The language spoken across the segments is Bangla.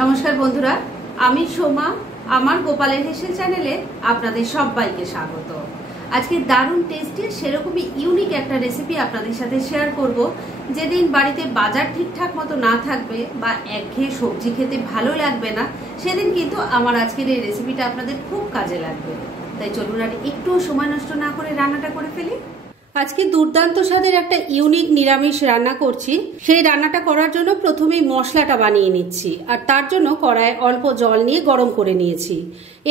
নমস্কার বন্ধুরা, আমি সোমা। আমার গোপালের হেসেল চ্যানেলে আপনাদের সবাইকে স্বাগত। আজকে দারুণ টেস্টি সেরকমই ইউনিক একটা রেসিপি আপনাদের সাথে শেয়ার করব। যেদিন বাড়িতে বাজার ঠিকঠাক মতো না থাকবে বা একঘেয়ে সবজি খেতে ভালো লাগবে না, সেদিন কিন্তু আমার আজকের এই রেসিপিটা আপনাদের খুব কাজে লাগবে। তাই চলুন আর একটুও সময় নষ্ট না করে রান্নাটা করে ফেলি। আজকে দুর্দান্ত স্বাদের একটা ইউনিক নিরামিষ রান্না করছি। সেই রান্নাটা করার জন্য প্রথমেই মশলাটা বানিয়ে নিচ্ছি, আর তার জন্য কড়াইয়ে অল্প জল নিয়ে গরম করে নিয়েছি।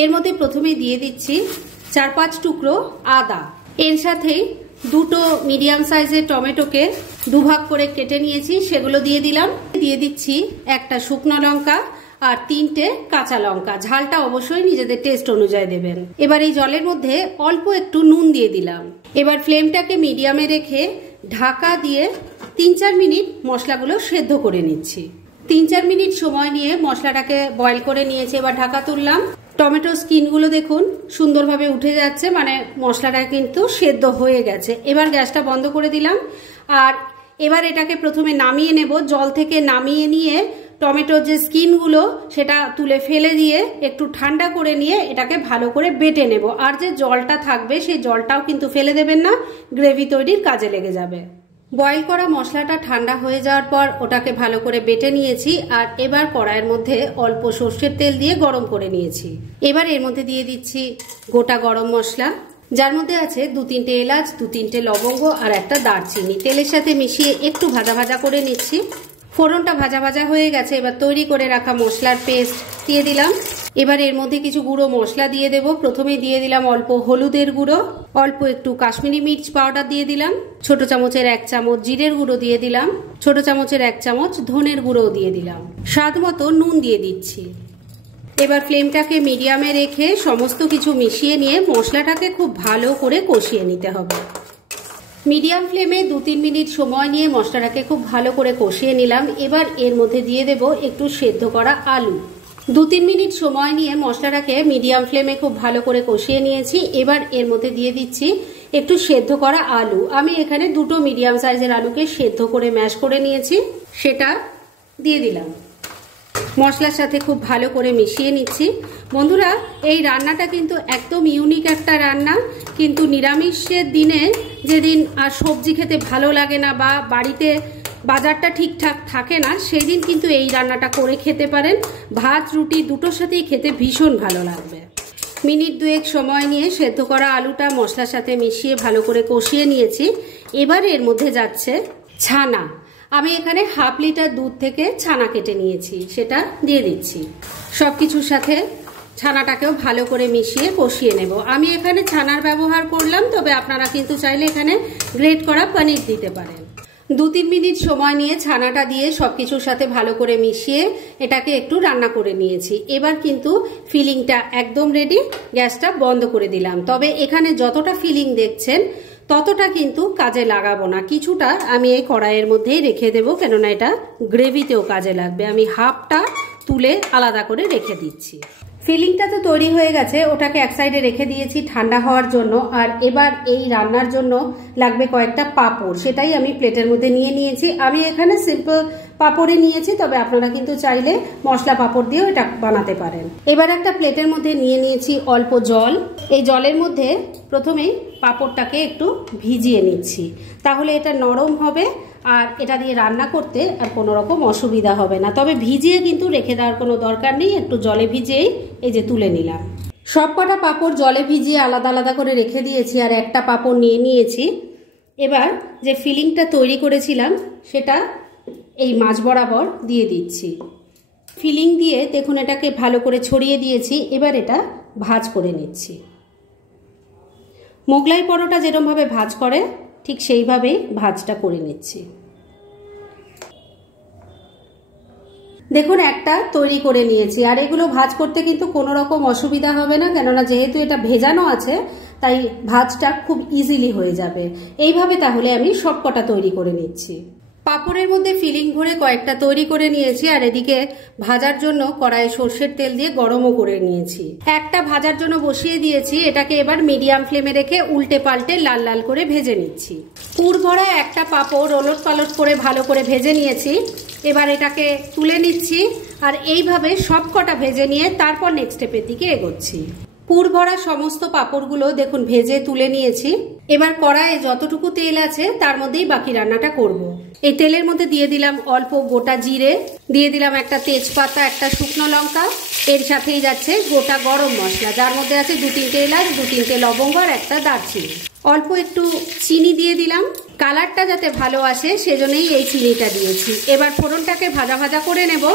এর মধ্যে প্রথমেই দিয়ে দিচ্ছি 4-5 টুকরো আদা। এর সাথেই দুটো মিডিয়াম সাইজের টমেটোকে দুভাগ করে কেটে নিয়েছি, সেগুলো দিয়ে দিলাম। দিয়ে দিচ্ছি একটা শুকনো লঙ্কা আর 3টে কাঁচা লঙ্কা। ঝালটা অবশ্যই নিজেদের টেস্ট অনুযায়ী দেবেন। এবার এই জলের মধ্যে অল্প একটু নুন দিয়ে দিলাম। এবার ফ্লেমটাকে মিডিয়ামে রেখে ঢাকা দিয়ে 3-4 মিনিট মশলাগুলো সেদ্ধ করে নিচ্ছি। 3-4 মিনিট সময় নিয়ে মশলাটাকে বয়েল করে নিয়েছি। এবার ঢাকা তুললাম। টমেটো স্কিনগুলো দেখুন সুন্দরভাবে উঠে যাচ্ছে, মানে মশলাটা কিন্তু সেদ্ধ হয়ে গেছে। এবার গ্যাসটা বন্ধ করে দিলাম, আর এবার এটাকে প্রথমে নামিয়ে নেব। জল থেকে নামিয়ে নিয়ে টমেটোর যে স্কিনগুলো সেটা তুলে ফেলে দিয়ে একটু ঠান্ডা করে নিয়ে এটাকে ভালো করে বেটে নেব। আর যে জলটা থাকবে সেই জলটাও কিন্তু ফেলে দেবেন না, গ্রেভি তৈরির কাজে লেগে যাবে। বয়েল করা মশলাটা ঠান্ডা হয়ে যাওয়ার পর ওটাকে ভালো করে বেটে নিয়েছি। আর এবার কড়াইয়ের মধ্যে অল্প সর্ষের তেল দিয়ে গরম করে নিয়েছি। এবার এর মধ্যে দিয়ে দিচ্ছি গোটা গরম মশলা, যার মধ্যে আছে 2-3টে এলাচ, 2-3টে লবঙ্গ আর একটা দারচিনি। তেলের সাথে মিশিয়ে একটু ভাজা ভাজা করে নিচ্ছি। ফোড়নটা ভাজা ভাজা হয়ে গেছে। এবার তৈরি করে রাখা মশলার পেস্ট দিয়ে দিলাম। এবার এর মধ্যে কিছু গুঁড়ো মশলা দিয়ে দেব। প্রথমেই দিয়ে দিলাম অল্প হলুদের গুঁড়ো, অল্প একটু কাশ্মীরি মির্চ পাউডার দিয়ে দিলাম, ছোট চামচের 1 চামচ জিরের গুঁড়ো দিয়ে দিলাম, ছোট চামচের 1 চামচ ধনের গুঁড়ো দিয়ে দিলাম, স্বাদ মতো নুন দিয়ে দিচ্ছি। এবার ফ্লেমটাকে মিডিয়ামে রেখে সমস্ত কিছু মিশিয়ে নিয়ে মশলাটাকে খুব ভালো করে কষিয়ে নিতে হবে। মিডিয়াম ফ্লেমে 2-3 মিনিট সময় নিয়ে মশলাটাকে খুব ভালো করে কষিয়ে নিলাম। এবার এর মধ্যে দিয়ে দেব একটু সেদ্ধ করা আলু। 2-3 মিনিট সময় নিয়ে মশলাটাকে মিডিয়াম ফ্লেমে খুব ভালো করে কষিয়ে নিয়েছি। এবার এর মধ্যে দিয়ে দিচ্ছি একটু সেদ্ধ করা আলু। আমি এখানে 2টো মিডিয়াম সাইজের আলুকে সেদ্ধ করে ম্যাশ করে নিয়েছি, সেটা দিয়ে দিলাম। মশলার সাথে খুব ভালো করে মিশিয়ে নিচ্ছি। বন্ধুরা, এই রান্নাটা কিন্তু একদম ইউনিক একটা রান্না। কিন্তু নিরামিষের দিনে যেদিন আর সবজি খেতে ভালো লাগে না বা বাড়িতে বাজারটা ঠিকঠাক থাকে না, সেই দিন কিন্তু এই রান্নাটা করে খেতে পারেন। ভাত রুটি দুটোর সাথেই খেতে ভীষণ ভালো লাগবে। মিনিট 2 সময় নিয়ে সেদ্ধ করা আলুটা মশলার সাথে মিশিয়ে ভালো করে কষিয়ে নিয়েছি। এবার এর মধ্যে যাচ্ছে ছানা। আমি এখানে 1/2 লিটার দুধ থেকে ছানা কেটে নিয়েছি, সেটা দিয়ে দিচ্ছি। সবকিছুর সাথে ছানাটাকেও ভালো করে মিশিয়ে কষিয়ে নেব। আমি এখানে ছানার ব্যবহার করলাম, তবে আপনারা কিন্তু চাইলে এখানে গ্রেট করা পনির দিতে পারেন। 2-3 মিনিট সময় নিয়ে ছানাটা দিয়ে সবকিছুর সাথে ভালো করে মিশিয়ে এটাকে একটু রান্না করে নিয়েছি। এবার কিন্তু ফিলিংটা একদম রেডি। গ্যাসটা বন্ধ করে দিলাম। তবে এখানে যতটা ফিলিং দেখছেন ততটা কিন্তু কাজে লাগাবো না, কিছুটা আমি এই কড়াইয়ের মধ্যেই রেখে দেবো, কেননা এটা গ্রেভিতেও কাজে লাগবে। আমি হাফটা তুলে আলাদা করে রেখে দিচ্ছি। ফিলিংটা তো তৈরি হয়ে গেছে, ওটাকে এক সাইডে রেখে দিয়েছি ঠান্ডা হওয়ার জন্য। আর এবার এই রান্নার জন্য লাগবে কয়েকটা পাঁপড়, সেটাই আমি প্লেটের মধ্যে নিয়ে নিয়েছি। আমি এখানে সিম্পল পাঁপড়ে নিয়েছি, তবে আপনারা কিন্তু চাইলে মশলা পাঁপড় দিয়েও এটা বানাতে পারেন। এবার একটা প্লেটের মধ্যে নিয়ে নিয়েছি অল্প জল। এই জলের মধ্যে প্রথমেই পাঁপড়টাকে একটু ভিজিয়ে নিচ্ছি, তাহলে এটা নরম হবে আর এটা দিয়ে রান্না করতে আর কোনো রকম অসুবিধা হবে না। তবে ভিজিয়ে কিন্তু রেখে দেওয়ার কোনো দরকার নেই, একটু জলে ভিজিয়েই এই যে তুলে নিলাম। সব কটা পাঁপড় জলে ভিজিয়ে আলাদা আলাদা করে রেখে দিয়েছি, আর একটা পাঁপড় নিয়ে নিয়েছি। এবার যে ফিলিংটা তৈরি করেছিলাম সেটা এই মাঝ বরাবর দিয়ে দিচ্ছি। ফিলিং দিয়ে দেখুন এটাকে ভালো করে ছড়িয়ে দিয়েছি। এবার এটা ভাঁজ করে নিচ্ছি। মোগলাই পরোটা যেরকমভাবে ভাঁজ করে ঠিক সেইভাবেই ভাঁজটা করে নিচ্ছি। দেখুন একটা তৈরি করে নিয়েছি। আর এগুলো ভাঁজ করতে কিন্তু কোনো রকম অসুবিধা হবে না, কেননা যেহেতু এটা ভেজানো আছে তাই ভাঁজটা খুব ইজিলি হয়ে যাবে। এইভাবে তাহলে আমি সবকটা তৈরি করে নিচ্ছি। পাঁপড়ের মধ্যে ফিলিং ভরে কয়েকটা তৈরি করে নিয়েছি, আর এদিকে ভাজার জন্য কড়াইয়ে সর্ষের তেল দিয়ে গরমও করে নিয়েছি। একটা ভাজার জন্য বসিয়ে দিয়েছি, এটাকে এবার মিডিয়াম ফ্লেমে রেখে উল্টে পাল্টে লাল লাল করে ভেজে নিচ্ছি। পুর ভরা একটা পাঁপড় ওলট পালট করে ভালো করে ভেজে নিয়েছি। এবার এটাকে তুলে নিচ্ছি, আর এইভাবে সব কটা ভেজে নিয়ে তারপর নেক্সট স্টেপের দিকে এগোচ্ছি। পুর ভরা সমস্ত পাঁপড়গুলো দেখুন ভেজে তুলে নিয়েছি। এবার কড়াইয়ে যতটুকু তেল আছে তার মধ্যেই বাকি রান্নাটা করব। এই তেলের মধ্যে দিয়ে দিলাম অল্প গোটা জিরে, দিয়ে দিলাম একটা তেজপাতা, একটা শুকনো লঙ্কা, এর সাথেই যাচ্ছে গোটা গরম মশলা, যার মধ্যে আছে 2-3টে এলাচ, 2-3টে লবঙ্গ আর একটা দারচিনি। অল্প একটু চিনি দিয়ে দিলাম, কালারটা যাতে ভালো আসে সেজন্যই এই চিনিটা দিয়েছি। এবার ফোড়নটাকে ভাজা ভাজা করে নেব,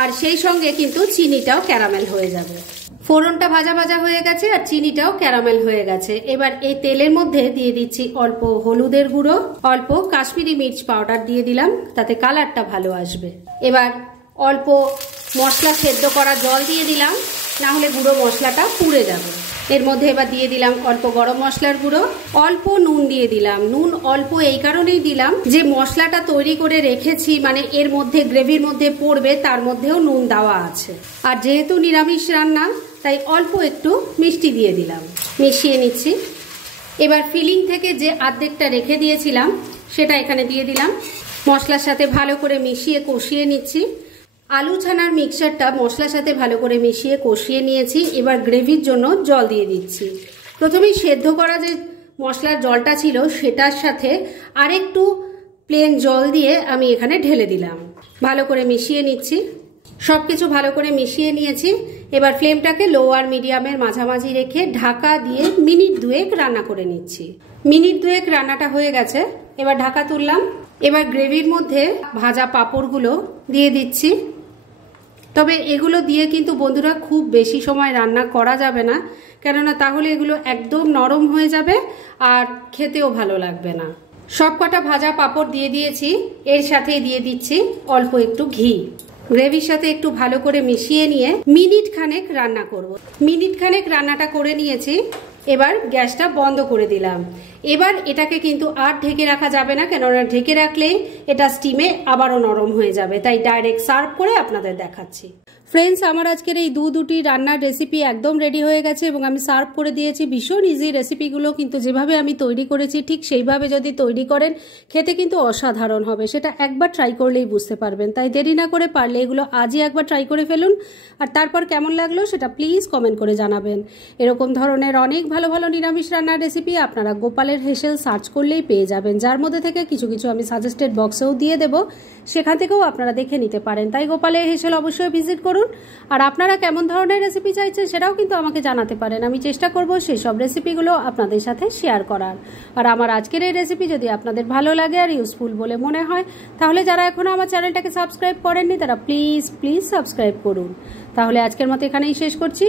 আর সেই সঙ্গে কিন্তু চিনিটাও ক্যারামেল হয়ে যাবে। ফোড়নটা ভাজা ভাজা হয়ে গেছে আর চিনিটাও ক্যারামেল হয়ে গেছে। এবার এই তেলের মধ্যে দিয়ে দিচ্ছি অল্প হলুদের গুঁড়ো, অল্প কাশ্মীরি মির্চ পাউডার দিয়ে দিলাম, তাতে কালারটা ভালো আসবে। এবার অল্প মশলা সেদ্ধ করা জল দিয়ে দিলাম, না হলে গুঁড়ো মশলাটা পুড়ে যাবে। এর মধ্যে এবার দিয়ে দিলাম অল্প গরম মশলার গুঁড়ো, অল্প নুন দিয়ে দিলাম। নুন অল্প এই কারণেই দিলাম যে মশলাটা তৈরি করে রেখেছি, মানে এর মধ্যে গ্রেভির মধ্যে পড়বে, তার মধ্যেও নুন দেওয়া আছে। আর যেহেতু নিরামিষ রান্না তাই অল্প একটু মিষ্টি দিয়ে দিলাম, মিশিয়ে নিচ্ছি। এবার ফিলিং থেকে যে অর্ধেকটা রেখে দিয়েছিলাম সেটা এখানে দিয়ে দিলাম, মশলার সাথে ভালো করে মিশিয়ে কষিয়ে নিচ্ছি। আলু ছানার মিক্সচারটা মশলার সাথে ভালো করে মিশিয়ে কষিয়ে নিয়েছি। এবার গ্রেভির জন্য জল দিয়ে দিচ্ছি। প্রথমেই সেদ্ধ করা যে মশলার জলটা ছিল সেটার সাথে আরেকটু প্লেন জল দিয়ে আমি এখানে ঢেলে দিলাম, ভালো করে মিশিয়ে নিচ্ছি। সবকিছু ভালো করে মিশিয়ে নিয়েছি। এবার ফ্লেমটাকে লো আর মিডিয়ামের মাঝামাঝি রেখে ঢাকা দিয়ে মিনিট 2 রান্না করে নিচ্ছি। মিনিট 2 রান্নাটা হয়ে গেছে, এবার ঢাকা তুললাম। এবার গ্রেভির মধ্যে ভাজা পাঁপড়গুলো দিয়ে দিচ্ছি। তবে এগুলো দিয়ে কিন্তু বন্ধুরা খুব বেশি সময় রান্না করা যাবে না, কেননা তাহলে এগুলো একদম নরম হয়ে যাবে আর খেতেও ভালো লাগবে না। সব কটা ভাজা পাঁপড় দিয়ে দিয়েছি, এর সাথে দিয়ে দিচ্ছি অল্প একটু ঘি। গ্রেভির সাথে একটু ভালো করে মিশিয়ে নিয়ে মিনিট খানেক রান্না করব। মিনিট খানেক রান্নাটা করে নিয়েছি, এবার গ্যাসটা বন্ধ করে দিলাম। এবার এটাকে কিন্তু আর ঢেকে রাখা যাবে না, কেননা ঢেকে রাখলে এটা স্টিমে আবারও নরম হয়ে যাবে, তাই ডাইরেক্ট সার্ভ করে আপনাদের দেখাচ্ছি। ফ্রেন্ডস, আমার আজকের এই দুটি রান্নার রেসিপি একদম রেডি হয়ে গেছে এবং আমি সার্ভ করে দিয়েছি। ভীষণ ইজি রেসিপিগুলো, কিন্তু যেভাবে আমি তৈরি করেছি ঠিক সেইভাবে যদি তৈরি করেন খেতে কিন্তু অসাধারণ হবে। সেটা একবার ট্রাই করলেই বুঝতে পারবেন। তাই দেরি না করে পারলে এগুলো আজই একবার ট্রাই করে ফেলুন, আর তারপর কেমন লাগলো সেটা প্লিজ কমেন্ট করে জানাবেন। এরকম ধরনের অনেক ভালো ভালো নিরামিষ রান্নার রেসিপি আপনারা গোপালের হেসেল সার্চ করলেই পেয়ে যাবেন, যার মধ্যে থেকে কিছু কিছু আমি সাজেস্টেড বক্সেও দিয়ে দেবো, সেখান থেকেও আপনারা দেখে নিতে পারেন। তাই গোপালের হেসেল অবশ্যই ভিজিট করুন। আর আপনারা কেমন ধরনের রেসিপি চাইছেন সেটাও কিন্তু আমাকে জানাতে পারেন। আমি চেষ্টা করব সেই সব রেসিপিগুলো আপনাদের সাথে শেয়ার করার। আর আমার আজকের এই রেসিপি যদি আপনাদের ভালো লাগে আর ইউজফুল বলে মনে হয়, তাহলে যারা এখনো আমার চ্যানেলটাকে সাবস্ক্রাইব করেননি তারা প্লিজ সাবস্ক্রাইব করুন। তাহলে আজকের মতো এখানেই শেষ করছি।